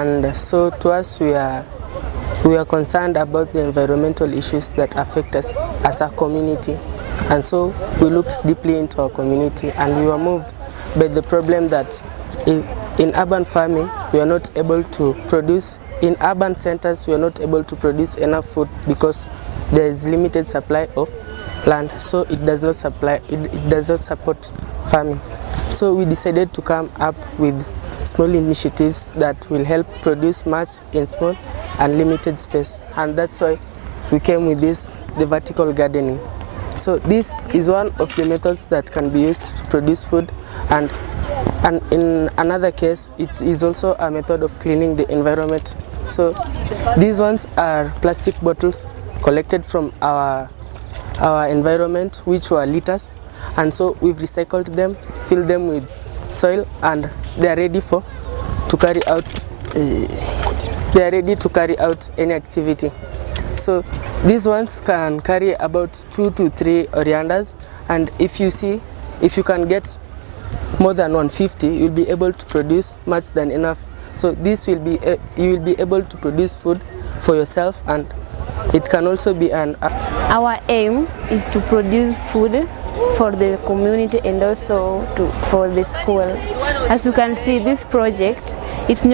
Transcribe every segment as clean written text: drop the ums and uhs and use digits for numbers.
and so to us we are concerned about the environmental issues that affect us as a community, and so we looked deeply into our community, and we were moved by the problem that in urban farming we are not able to produce, in urban centers we are not able to produce enough food because there is limited supply of land, so it does not support farming. So we decided to come up with small initiatives that will help produce much in small and limited space, and that's why we came with the vertical gardening. So this is one of the methods that can be used to produce food, and in another case it is also a method of cleaning the environment. So these ones are plastic bottles collected from our environment, which were litters, and so we've recycled them, filled them with soil, and they are ready to carry out any activity. So these ones can carry about 2 to 3 orianders, and if you can get more than 150, you'll be able to produce much than enough. So this will be you will be able to produce food for yourself, and it can also be Our aim is to produce food for the community and also for the school. As you can see, this project, it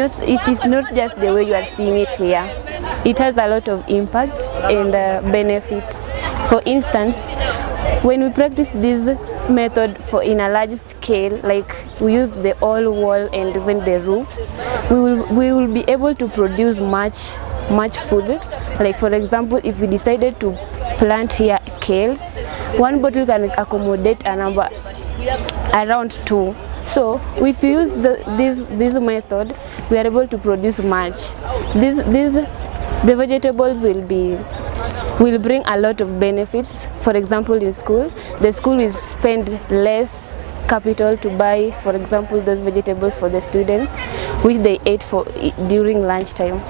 is not just the way you are seeing it here. It has a lot of impacts and benefits. For instance, when we practice this method in a large scale, like we use the whole wall and even the roofs, we will be able to produce much food. Like for example, if we decided to plant here kales, one bottle can accommodate a number around 2. So if we use this method, we are able to produce much. The vegetables will bring a lot of benefits. For example, in school, the school will spend less capital to buy, for example, those vegetables for the students, which they ate during lunchtime.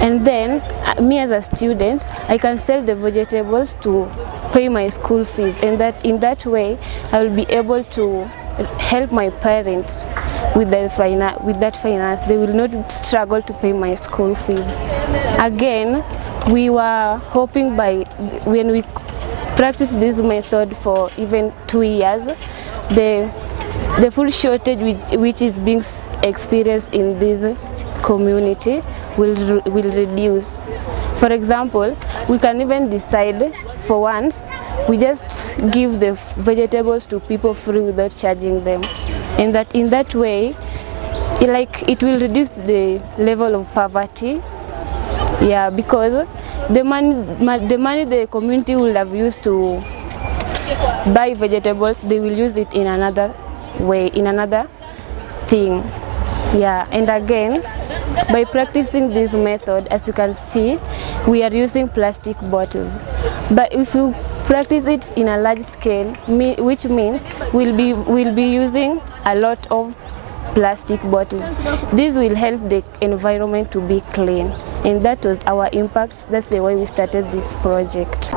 And then, me as a student, I can sell the vegetables to pay my school fees, and in that way, I will be able to help my parents with that finance. They will not struggle to pay my school fees. Again, we were hoping when we practice this method for even 2 years, the food shortage which is being experienced in this community will reduce. For example, we can even decide for once we just give the vegetables to people free without charging them, and in that way, it will reduce the level of poverty. Yeah, because the money the community will have used to buy vegetables, they will use it in another way, in another thing. Yeah, and again, by practicing this method, as you can see, we are using plastic bottles. But if you practice it in a large scale, which means we'll be using a lot of plastic bottles. This will help the environment to be clean, and that was our impact. That's the way we started this project.